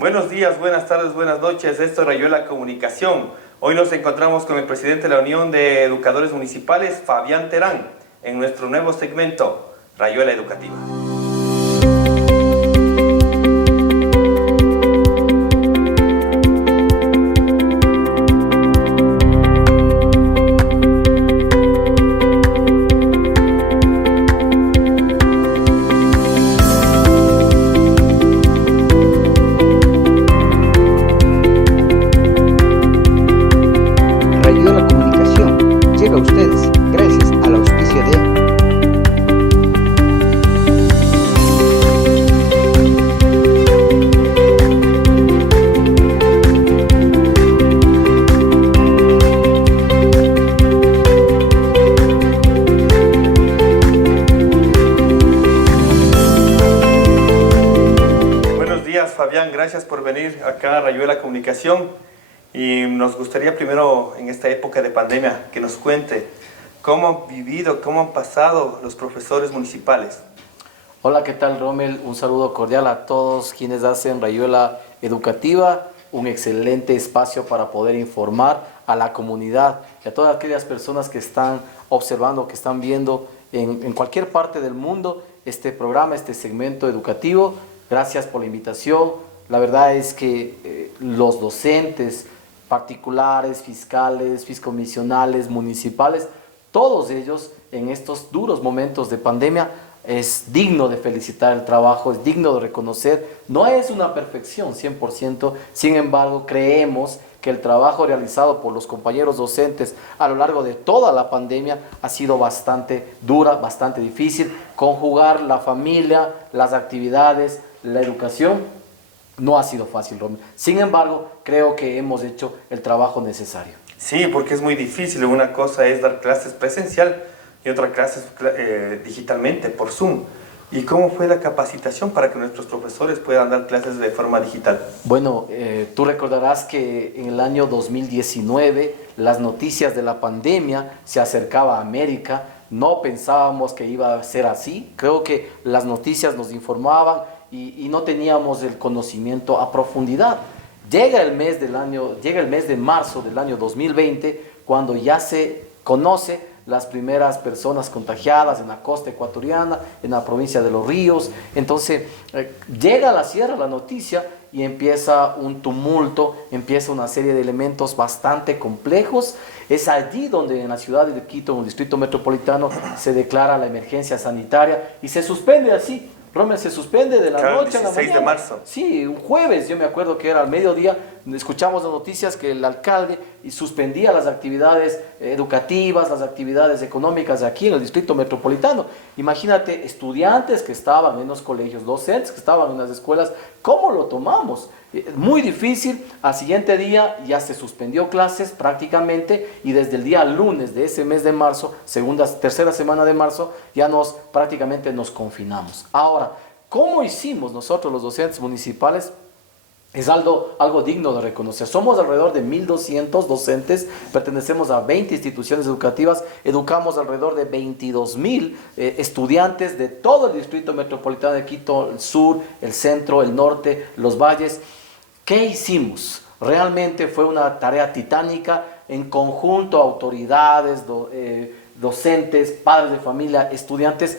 Buenos días, buenas tardes, buenas noches. Esto es Rayuela Comunicación. Hoy nos encontramos con el presidente de la Unión de Educadores Municipales, Fabián Terán, en nuestro nuevo segmento, Rayuela Educativa. Fabián, gracias por venir acá a Rayuela Comunicación y nos gustaría primero en esta época de pandemia que nos cuente cómo han vivido, cómo han pasado los profesores municipales. Hola, ¿qué tal, Rommel? Un saludo cordial a todos quienes hacen Rayuela Educativa, un excelente espacio para poder informar a la comunidad y a todas aquellas personas que están observando, que están viendo en cualquier parte del mundo este programa, este segmento educativo. Gracias por la invitación. La verdad es que los docentes particulares, fiscales, fiscomisionales, municipales, todos ellos en estos duros momentos de pandemia, es digno de felicitar el trabajo, es digno de reconocer. No es una perfección 100%, sin embargo, creemos que el trabajo realizado por los compañeros docentes a lo largo de toda la pandemia ha sido bastante dura, bastante difícil. Conjugar la familia, las actividades, la educación no ha sido fácil, Rommel. Sin embargo, creo que hemos hecho el trabajo necesario. Sí, porque es muy difícil. Una cosa es dar clases presencial y otra clases digitalmente, por Zoom. ¿Y cómo fue la capacitación para que nuestros profesores puedan dar clases de forma digital? Bueno, tú recordarás que en el año 2019 las noticias de la pandemia se acercaba a América. No pensábamos que iba a ser así. Creo que las noticias nos informaban y no teníamos el conocimiento a profundidad. Llega el mes de marzo del año 2020, cuando ya se conoce las primeras personas contagiadas en la costa ecuatoriana, en la provincia de Los Ríos. Entonces llega a la sierra la noticia y empieza un tumulto, empieza una serie de elementos bastante complejos. Es allí donde en la ciudad de Quito, en el distrito metropolitano, se declara la emergencia sanitaria y se suspende así. Rommel, se suspende de la noche a la mañana. 16 de marzo. Sí, un jueves, yo me acuerdo que era al mediodía, escuchamos las noticias que el alcalde suspendía las actividades educativas, las actividades económicas aquí en el distrito metropolitano. Imagínate, estudiantes que estaban en los colegios, docentes que estaban en las escuelas, ¿cómo lo tomamos? Muy difícil. Al siguiente día ya se suspendió clases prácticamente y desde el día lunes de ese mes de marzo, tercera semana de marzo, ya prácticamente nos confinamos. Ahora, ¿cómo hicimos nosotros los docentes municipales? Es algo digno de reconocer. Somos alrededor de 1.200 docentes, pertenecemos a 20 instituciones educativas, educamos alrededor de 22.000 estudiantes de todo el distrito metropolitano de Quito, el sur, el centro, el norte, los valles. ¿Qué hicimos? Realmente fue una tarea titánica en conjunto, autoridades, docentes, padres de familia, estudiantes.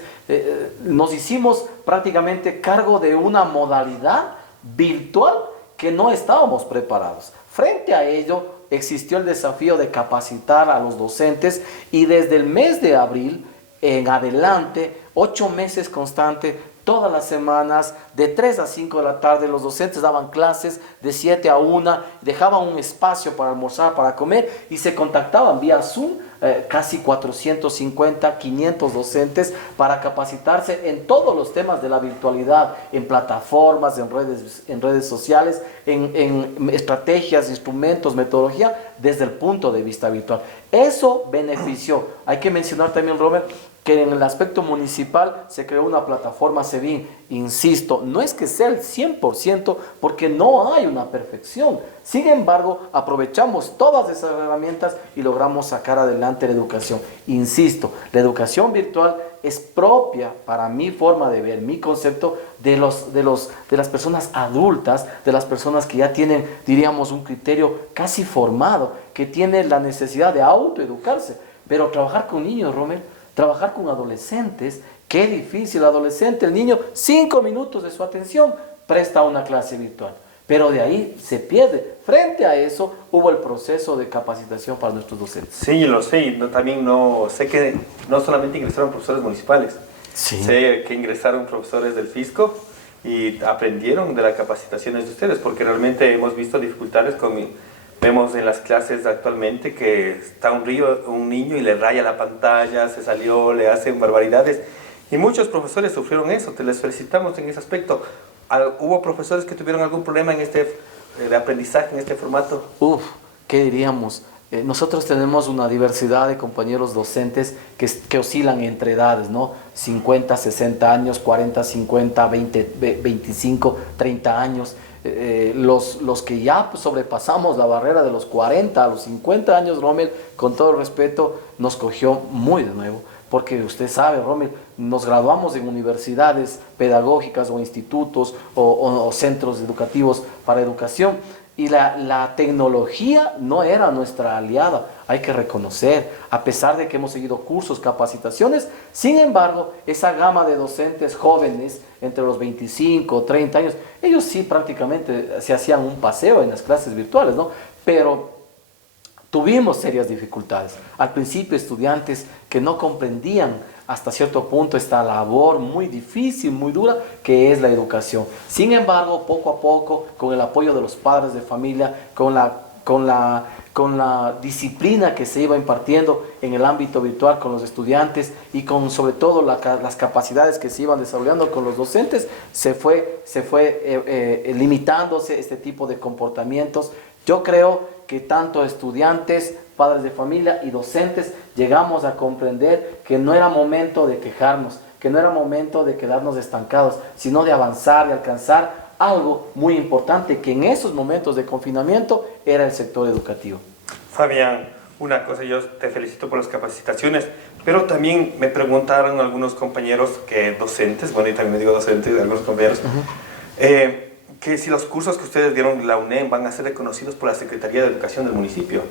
Nos hicimos prácticamente cargo de una modalidad virtual que no estábamos preparados. Frente a ello, existió el desafío de capacitar a los docentes y desde el mes de abril en adelante, 8 meses constantes, todas las semanas, de 3 a 5 de la tarde, los docentes daban clases de 7 a 1, dejaban un espacio para almorzar, para comer y se contactaban vía Zoom casi 450, 500 docentes para capacitarse en todos los temas de la virtualidad, en plataformas, en redes sociales, en estrategias, instrumentos, metodología, desde el punto de vista virtual. Eso benefició. Hay que mencionar también, Robert, que en el aspecto municipal se creó una plataforma SEBIN. Insisto, no es que sea el 100% porque no hay una perfección. Sin embargo, aprovechamos todas esas herramientas y logramos sacar adelante la educación. Insisto, la educación virtual es propia, para mi forma de ver, mi concepto, de las personas adultas, de las personas que ya tienen, diríamos, un criterio casi formado, que tienen la necesidad de autoeducarse. Pero trabajar con niños, Rommel, trabajar con adolescentes, qué difícil. Adolescente, el niño, 5 minutos de su atención, presta una clase virtual. Pero de ahí se pierde. Frente a eso, hubo el proceso de capacitación para nuestros docentes. Sí, lo sé. También no sé que no solamente ingresaron profesores municipales. Sí. Sé que ingresaron profesores del Fisco y aprendieron de las capacitaciones de ustedes, porque realmente hemos visto dificultades vemos en las clases actualmente que está un niño y le raya la pantalla, se salió, le hacen barbaridades. Y muchos profesores sufrieron eso, te les felicitamos en ese aspecto. ¿Hubo profesores que tuvieron algún problema de aprendizaje en este formato? ¿Qué diríamos? Nosotros tenemos una diversidad de compañeros docentes que oscilan entre edades, ¿no? 50, 60 años, 40, 50, 20, 25, 30 años. Los que ya sobrepasamos la barrera de los 40 a los 50 años, Rommel, con todo el respeto, nos cogió muy de nuevo. Porque usted sabe, Rommel, nos graduamos en universidades pedagógicas o institutos o centros educativos para educación y la tecnología no era nuestra aliada, hay que reconocer, a pesar de que hemos seguido cursos, capacitaciones. Sin embargo, esa gama de docentes jóvenes, entre los 25 o 30 años, ellos sí prácticamente se hacían un paseo en las clases virtuales, ¿no? Pero tuvimos serias dificultades. Al principio, estudiantes que no comprendían hasta cierto punto esta labor muy difícil, muy dura, que es la educación. Sin embargo, poco a poco, con el apoyo de los padres de familia, con la disciplina que se iba impartiendo en el ámbito virtual con los estudiantes y con sobre todo las capacidades que se iban desarrollando con los docentes, se fue limitándose este tipo de comportamientos. Yo creo que tanto estudiantes, padres de familia y docentes llegamos a comprender que no era momento de quejarnos, que no era momento de quedarnos estancados, sino de avanzar, de alcanzar algo muy importante, que en esos momentos de confinamiento era el sector educativo. Fabián, una cosa, yo te felicito por las capacitaciones, pero también me preguntaron algunos compañeros docentes, bueno, y también me digo docentes, algunos compañeros, que si los cursos que ustedes dieron en la UNEM van a ser reconocidos por la Secretaría de Educación del municipio.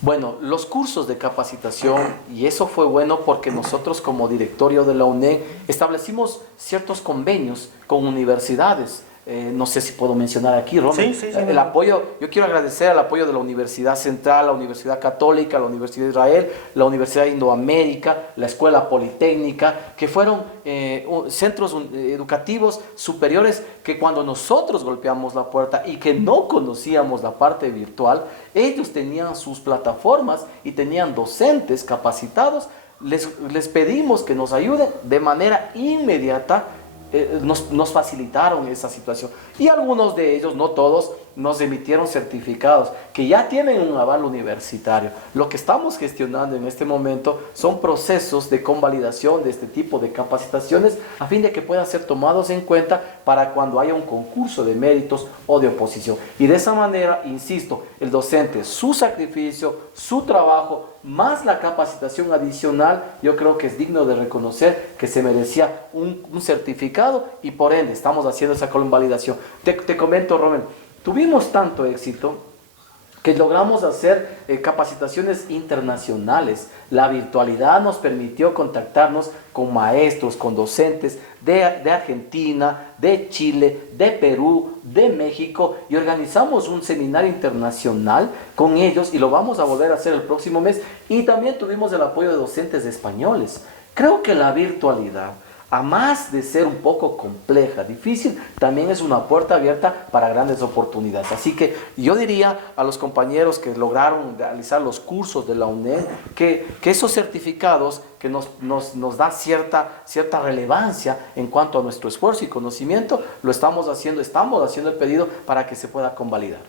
Bueno, los cursos de capacitación, y eso fue bueno porque nosotros como directorio de la UNEM establecimos ciertos convenios con universidades. No sé si puedo mencionar aquí, Rommel. Sí. El apoyo, yo quiero agradecer el apoyo de la Universidad Central, la Universidad Católica, la Universidad de Israel, la Universidad de Indoamérica, la Escuela Politécnica, que fueron centros educativos superiores que cuando nosotros golpeamos la puerta y que no conocíamos la parte virtual, ellos tenían sus plataformas y tenían docentes capacitados. Les pedimos que nos ayuden de manera inmediata. Nos facilitaron esa situación y algunos de ellos, no todos, nos emitieron certificados que ya tienen un aval universitario. Lo que estamos gestionando en este momento son procesos de convalidación de este tipo de capacitaciones a fin de que puedan ser tomados en cuenta para cuando haya un concurso de méritos o de oposición. Y de esa manera, insisto, el docente, su sacrificio, su trabajo, más la capacitación adicional, yo creo que es digno de reconocer que se merecía un certificado y por ende estamos haciendo esa convalidación. Te comento, Rommel, tuvimos tanto éxito que logramos hacer capacitaciones internacionales. La virtualidad nos permitió contactarnos con maestros, con docentes de Argentina, de Chile, de Perú, de México y organizamos un seminario internacional con ellos y lo vamos a volver a hacer el próximo mes y también tuvimos el apoyo de docentes españoles. Creo que la virtualidad, a más de ser un poco compleja, difícil, también es una puerta abierta para grandes oportunidades. Así que yo diría a los compañeros que lograron realizar los cursos de la UNED que esos certificados que nos da cierta relevancia en cuanto a nuestro esfuerzo y conocimiento, estamos haciendo el pedido para que se pueda convalidar.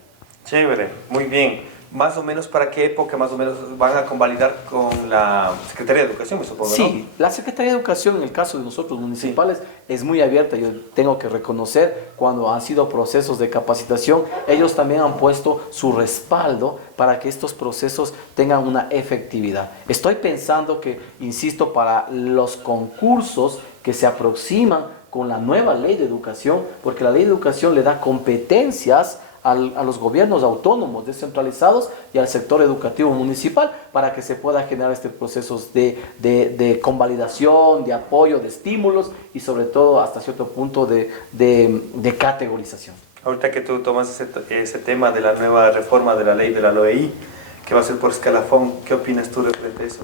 Chévere, muy bien. más o menos para qué época más o menos van a convalidar con la Secretaría de Educación, me supongo, ¿no? Sí, la Secretaría de Educación en el caso de nosotros municipales es muy abierta. Yo tengo que reconocer cuando han sido procesos de capacitación, ellos también han puesto su respaldo para que estos procesos tengan una efectividad. Estoy pensando que, insisto, para los concursos que se aproximan con la nueva ley de educación, porque la ley de educación le da competencias a los gobiernos autónomos descentralizados y al sector educativo municipal para que se pueda generar estos procesos de convalidación, de apoyo, de estímulos y sobre todo hasta cierto punto de categorización. Ahorita que tú tomas ese tema de la nueva reforma de la ley de la LOEI, que va a ser por escalafón, ¿qué opinas tú referente a eso?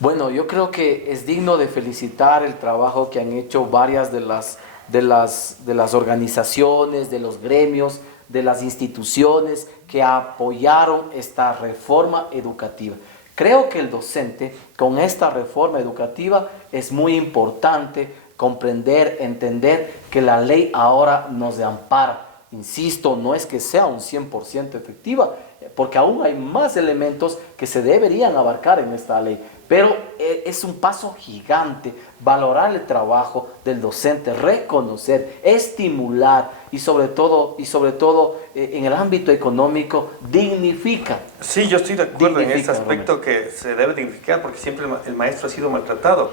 Bueno, yo creo que es digno de felicitar el trabajo que han hecho varias de las organizaciones, de los gremios, de las instituciones que apoyaron esta reforma educativa. Creo que el docente, con esta reforma educativa, es muy importante comprender, entender que la ley ahora nos ampara. Insisto, no es que sea un 100% efectiva, porque aún hay más elementos que se deberían abarcar en esta ley. Pero es un paso gigante valorar el trabajo del docente, reconocer, estimular y sobre todo en el ámbito económico dignifica. Sí, yo estoy de acuerdo en ese aspecto que se debe dignificar porque siempre el maestro ha sido maltratado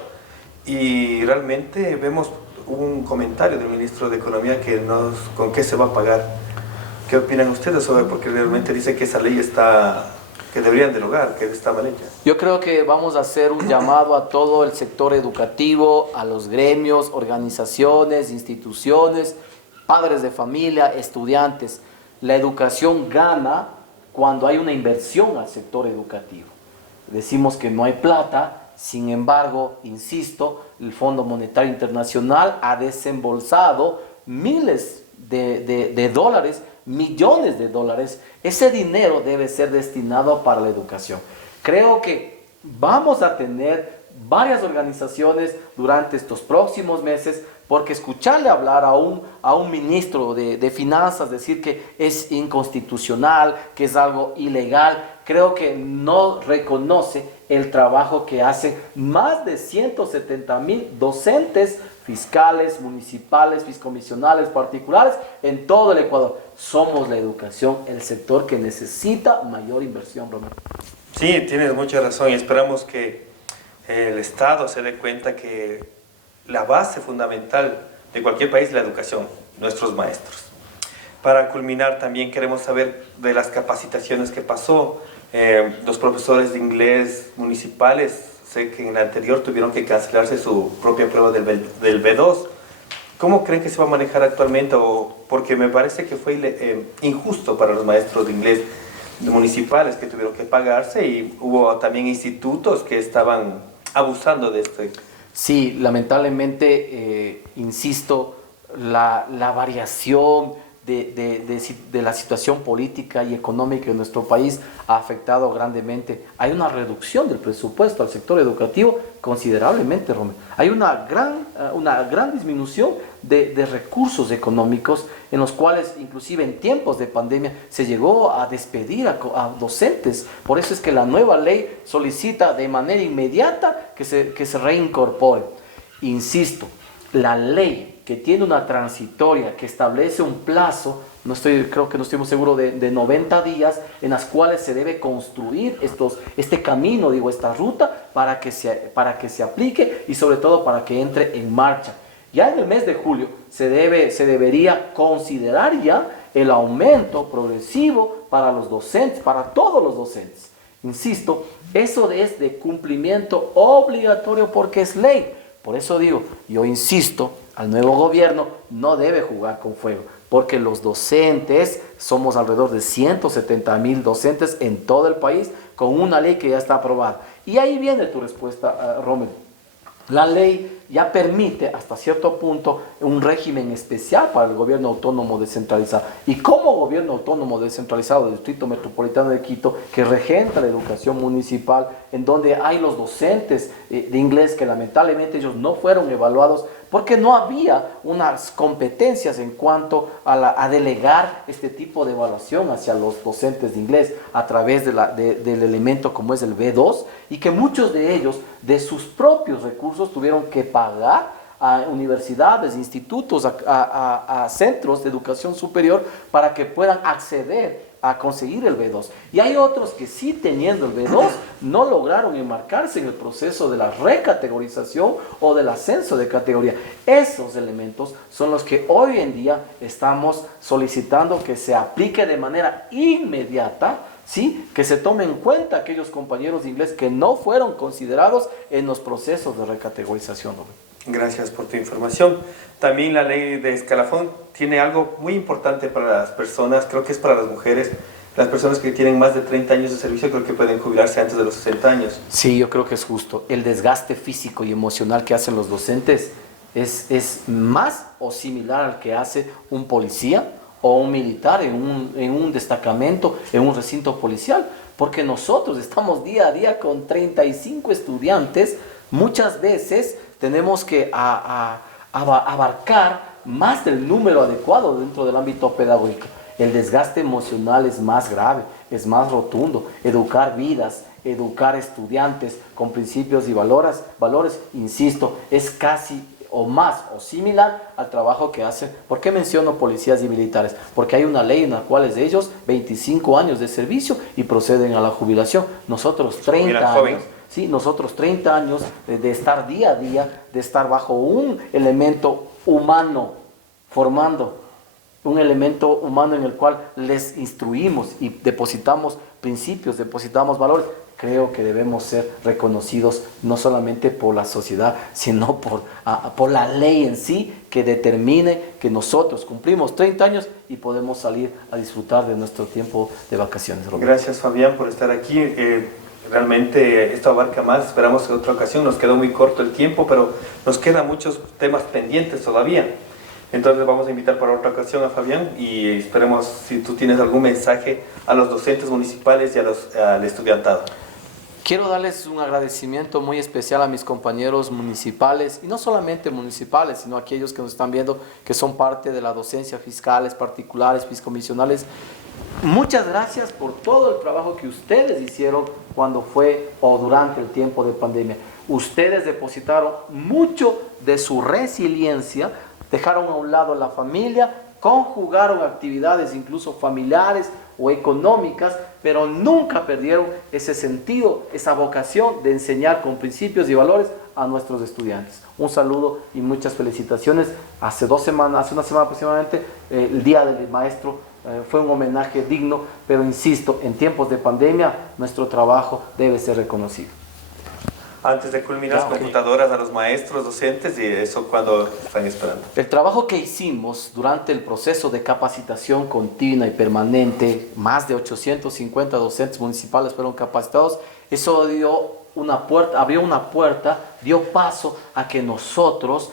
y realmente vemos un comentario del ministro de Economía con qué se va a pagar. ¿Qué opinan ustedes sobre? Porque realmente dice que esa ley que deberían derogar, que está mal hecha. Yo creo que vamos a hacer un llamado a todo el sector educativo, a los gremios, organizaciones, instituciones, padres de familia, estudiantes. La educación gana cuando hay una inversión al sector educativo. Decimos que no hay plata, sin embargo, insisto, el Fondo Monetario Internacional ha desembolsado miles de dólares, millones de dólares. Ese dinero debe ser destinado para la educación. Creo que vamos a tener varias organizaciones durante estos próximos meses, porque escucharle hablar a un ministro de finanzas decir que es inconstitucional, que es algo ilegal, creo que no reconoce el trabajo que hacen más de 170,000 docentes, fiscales, municipales, fiscomisionales, particulares en todo el Ecuador. Somos la educación, el sector que necesita mayor inversión, Romero. Sí, tienes mucha razón y esperamos que el Estado se dé cuenta que la base fundamental de cualquier país es la educación, nuestros maestros. Para culminar, también queremos saber de las capacitaciones que pasó. Los profesores de inglés municipales, sé que en el anterior tuvieron que cancelarse su propia prueba del B2. ¿Cómo creen que se va a manejar actualmente? Porque me parece que fue injusto para los maestros de inglés municipales que tuvieron que pagarse y hubo también institutos que estaban abusando de esto. Sí, lamentablemente, insisto, la variación de la situación política y económica en nuestro país ha afectado grandemente. Hay una reducción del presupuesto al sector educativo considerablemente, Romero. Hay una gran disminución de recursos económicos en los cuales, inclusive en tiempos de pandemia, se llegó a despedir a docentes. Por eso es que la nueva ley solicita de manera inmediata que se reincorpore. Insisto, la ley que tiene una transitoria, que establece un plazo, creo que no estoy muy seguro, de 90 días, en las cuales se debe construir este camino, esta ruta, para que se aplique y sobre todo para que entre en marcha. Ya en el mes de julio se debería considerar ya el aumento progresivo para los docentes, para todos los docentes. Insisto, eso es de cumplimiento obligatorio porque es ley. Por eso digo, yo insisto, al nuevo gobierno no debe jugar con fuego, porque los docentes, somos alrededor de 170,000 docentes en todo el país, con una ley que ya está aprobada. Y ahí viene tu respuesta, Romero. La ley ya permite hasta cierto punto un régimen especial para el gobierno autónomo descentralizado. Y como gobierno autónomo descentralizado del Distrito Metropolitano de Quito, que regenta la educación municipal, en donde hay los docentes de inglés que lamentablemente ellos no fueron evaluados porque no había unas competencias en cuanto a delegar este tipo de evaluación hacia los docentes de inglés a través del elemento como es el B2, y que muchos de ellos de sus propios recursos tuvieron que pagar a universidades, institutos, a centros de educación superior para que puedan acceder a conseguir el B2. Y hay otros que sí, teniendo el B2, no lograron enmarcarse en el proceso de la recategorización o del ascenso de categoría. Esos elementos son los que hoy en día estamos solicitando que se aplique de manera inmediata, ¿sí? Que se tome en cuenta aquellos compañeros de inglés que no fueron considerados en los procesos de recategorización. Gracias por tu información. También la ley de escalafón tiene algo muy importante para las personas, creo que es para las mujeres. Las personas que tienen más de 30 años de servicio creo que pueden jubilarse antes de los 60 años. Sí, yo creo que es justo. El desgaste físico y emocional que hacen los docentes es más o similar al que hace un policía o un militar en un destacamento, en un recinto policial, porque nosotros estamos día a día con 35 estudiantes, muchas veces tenemos que abarcar más del número adecuado dentro del ámbito pedagógico. El desgaste emocional es más grave, es más rotundo. Educar vidas, educar estudiantes con principios y valores, insisto, es casi o más o similar al trabajo que hacen. ¿Por qué menciono policías y militares? Porque hay una ley en la cual es de ellos 25 años de servicio y proceden a la jubilación. Nosotros 30 años. Sí, nosotros 30 años de estar día a día, de estar bajo un elemento humano, formando un elemento humano en el cual les instruimos y depositamos principios, depositamos valores. Creo que debemos ser reconocidos no solamente por la sociedad, sino por la ley en sí, que determine que nosotros cumplimos 30 años y podemos salir a disfrutar de nuestro tiempo de vacaciones. Roberto. Gracias, Fabián, por estar aquí. Realmente esto abarca más, esperamos en otra ocasión. Nos quedó muy corto el tiempo, pero nos quedan muchos temas pendientes todavía. Entonces vamos a invitar para otra ocasión a Fabián y esperemos si tú tienes algún mensaje a los docentes municipales y al estudiantado. Quiero darles un agradecimiento muy especial a mis compañeros municipales, y no solamente municipales, sino a aquellos que nos están viendo, que son parte de la docencia, fiscales, particulares, fiscomisionales. Muchas gracias por todo el trabajo que ustedes hicieron cuando fue o durante el tiempo de pandemia. Ustedes depositaron mucho de su resiliencia, dejaron a un lado la familia, conjugaron actividades incluso familiares o económicas, pero nunca perdieron ese sentido, esa vocación de enseñar con principios y valores a nuestros estudiantes. Un saludo y muchas felicitaciones. Hace una semana aproximadamente, el Día del Maestro fue un homenaje digno, pero insisto, en tiempos de pandemia nuestro trabajo debe ser reconocido. Antes de culminar, computadoras a los maestros, docentes, y eso cuando están esperando. El trabajo que hicimos durante el proceso de capacitación continua y permanente, más de 850 docentes municipales fueron capacitados, eso abrió una puerta, dio paso a que nosotros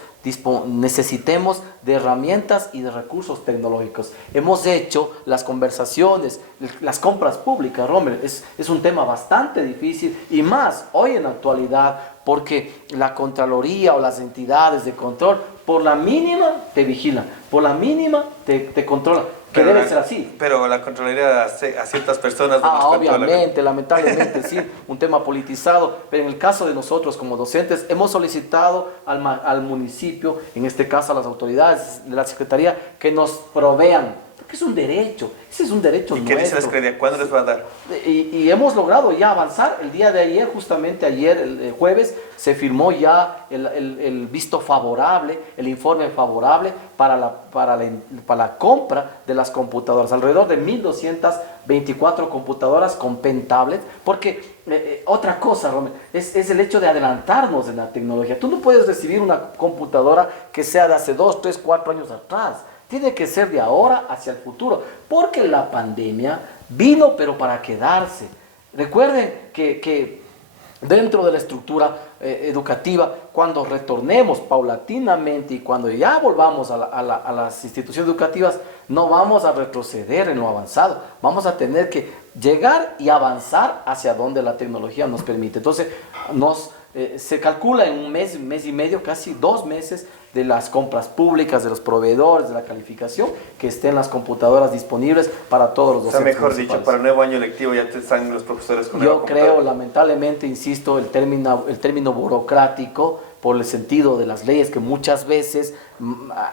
necesitemos de herramientas y de recursos tecnológicos. Hemos hecho las conversaciones, las compras públicas, Romer, es un tema bastante difícil, y más hoy en la actualidad, porque la Contraloría o las entidades de control, por la mínima te vigilan, por la mínima te controlan. Que debe ser así. Pero la Contraloría a ciertas personas no nos controla. Obviamente, lamentablemente sí, un tema politizado, pero en el caso de nosotros como docentes hemos solicitado al municipio, en este caso a las autoridades de la Secretaría, que nos provean, porque es un derecho, ese es un derecho nuestro. ¿Y qué dice la Secretaría? ¿Cuándo les va a dar? Y hemos logrado ya avanzar. El día de ayer, justamente ayer, el jueves, se firmó ya el visto favorable, el informe favorable para la compra de las computadoras. Alrededor de 1.224 computadoras con pen tablet, porque otra cosa, Romero, es el hecho de adelantarnos en la tecnología. Tú no puedes recibir una computadora que sea de hace 2, 3, 4 años atrás. Tiene que ser de ahora hacia el futuro, porque la pandemia vino pero para quedarse. Recuerden que dentro de la estructura educativa, cuando retornemos paulatinamente y cuando ya volvamos a las instituciones educativas, no vamos a retroceder en lo avanzado, vamos a tener que llegar y avanzar hacia donde la tecnología nos permite. Entonces, se calcula en un mes y medio, casi 2 meses, de las compras públicas, de los proveedores, de la calificación, que estén las computadoras disponibles para todos los docentes. O sea, mejor dicho, para el nuevo año lectivo ya están los profesores con Yo creo, lamentablemente, insisto, el término burocrático, por el sentido de las leyes que muchas veces,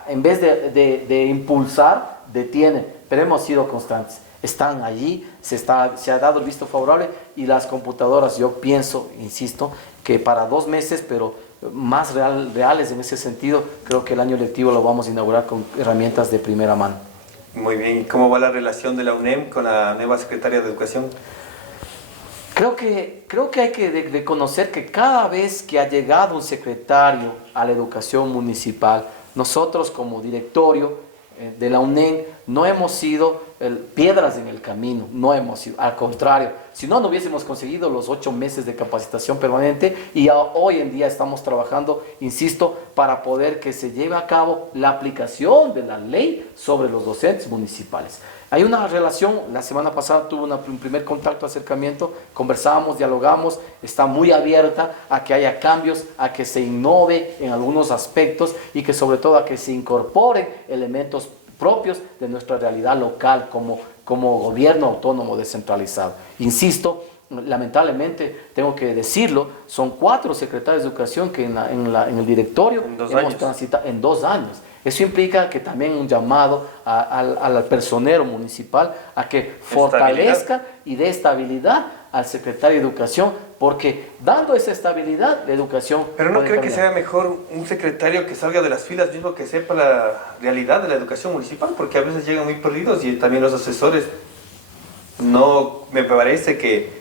en vez de impulsar, detienen, pero hemos sido constantes. Están allí, se ha dado el visto favorable y las computadoras, yo pienso, insisto, que para 2 meses, pero más reales en ese sentido, creo que el año lectivo lo vamos a inaugurar con herramientas de primera mano. Muy bien, ¿y cómo va la relación de la UNEM con la nueva secretaria de Educación? Creo que hay que reconocer que cada vez que ha llegado un secretario a la educación municipal, nosotros como directorio de la UNEM no hemos sido piedras en el camino, no hemos sido, al contrario, si no, no hubiésemos conseguido los 8 meses de capacitación permanente y hoy en día estamos trabajando, insisto, para poder que se lleve a cabo la aplicación de la ley sobre los docentes municipales. Hay una relación, la semana pasada tuve un primer contacto, acercamiento, conversamos, dialogamos, está muy abierta a que haya cambios, a que se innove en algunos aspectos y que sobre todo a que se incorporen elementos propios de nuestra realidad local como gobierno autónomo descentralizado. Insisto, lamentablemente, tengo que decirlo, son 4 secretarios de educación que en el directorio hemos transitado en 2 años. Eso implica que también un llamado al personero municipal a que fortalezca y dé estabilidad al secretario de Educación, porque dando esa estabilidad, la educación... Pero ¿no cree que sea mejor un secretario que salga de las filas mismo, que sepa la realidad de la educación municipal? Porque a veces llegan muy perdidos y también los asesores, no me parece que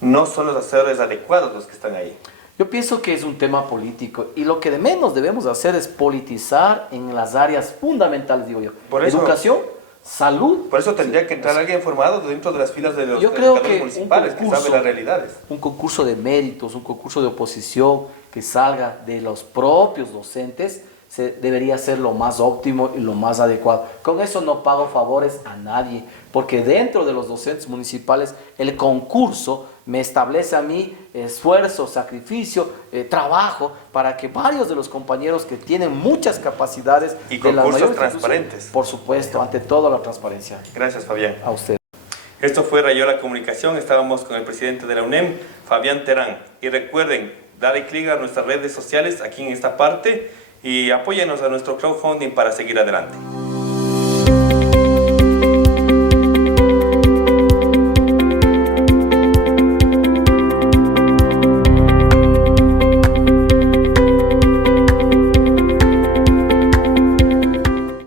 no son los asesores adecuados los que están ahí. Yo pienso que es un tema político y lo que de menos debemos hacer es politizar en las áreas fundamentales, digo yo. Por eso, educación, salud. Por eso tendría que entrar alguien formado dentro de las filas de los educadores municipales, que sabe las realidades. Un concurso de méritos, un concurso de oposición que salga de los propios docentes, debería ser lo más óptimo y lo más adecuado. Con eso no pago favores a nadie, porque dentro de los docentes municipales el concurso me establece a mí esfuerzo, sacrificio, trabajo, para que varios de los compañeros que tienen muchas capacidades... Y concursos transparentes. Por supuesto, ante todo la transparencia. Gracias, Fabián. A usted. Esto fue Rayola Comunicación, estábamos con el presidente de la UNEM, Fabián Terán. Y recuerden, darle clic a nuestras redes sociales aquí en esta parte y apóyenos a nuestro crowdfunding para seguir adelante.